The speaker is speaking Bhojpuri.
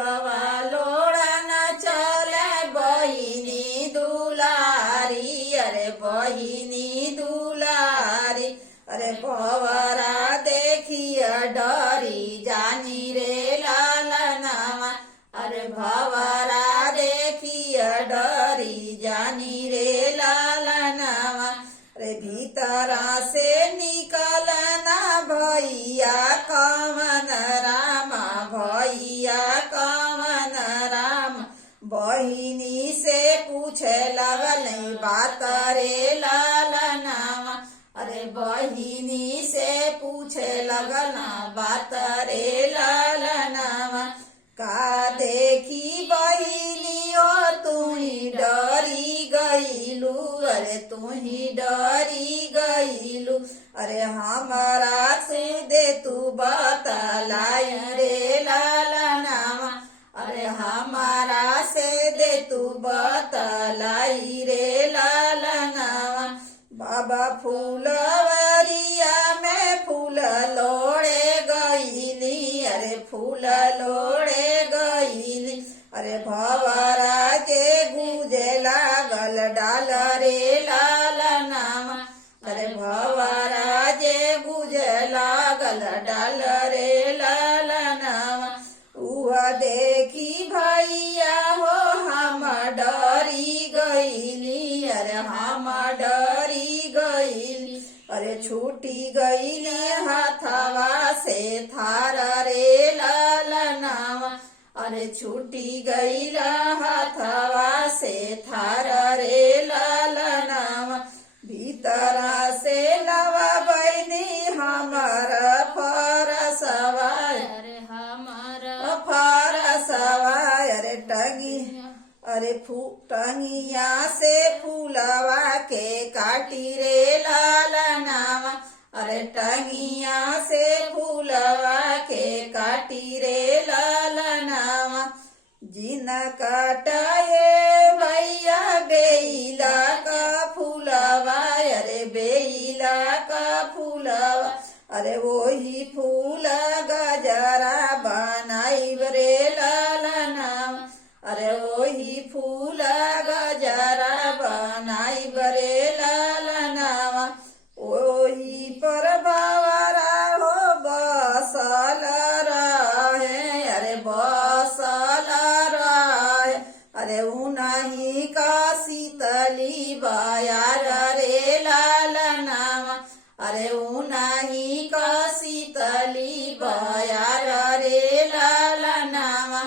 फुलवा लोड़ा न चले बहिनी दुलारी, अरे बहिनी दुलारी। अरे भवरा देखिया डरी जानी रे लालनावा, अरे भवरा देखिया डरी जानी रे लालनावा। अरे भीतरा से निकलना भैया कवन रामा, भैया कवन राम। बहिनी से पूछे लगल बात रे लालनावा, अरे बहिनी से पूछे लगना बात रे लालनावा। का देखी बहिनी ओ तू ही डरी गईलू, अरे तू ही डरी गईलू। अरे हमारा से दे तू बतलाई रे लालनावा, अरे हमारा से दे तू बतलाई रे लालनावा। बाबा फूलवरिया में फूल लोड़े गईली, अरे फूल लोड़े गईली। अरे भवरा के गुजे लागल डाल रे लालनावा, अरे भवरा जे गुजे लागल डाल रे लालनावा। उहा देखी भैया हो हम डरी गईली, अरे हम डरी गईली। अरे छूटी गईली हाथवा से थार रे लालनावा, अरे छूटी गईला हाथवा से थार रे लालनावा। भीतरा से लवा बहनी हमार फरसवा, अरे हमारा फरसवा। अरे टंगी अरे टंगिया से फूलवा के काटी रे लालनावा, अरे टंगिया से फूलवा के काटी रे लालनावा। जिन काटाए भैया बेला का फूलवा, अरे बेला का फूलवा। अरे वही फूल गजरा बनाई रे लालनावा, अरे वही फूल गजरा बनाई रे लालनावा। वही पर बावरा हो बसल रहे, अरे बसल रहे। अरे उन्हीं का शीतली बयार रे लालनावा, अरे उन्हीं का शीतली बयार रे लालनावा।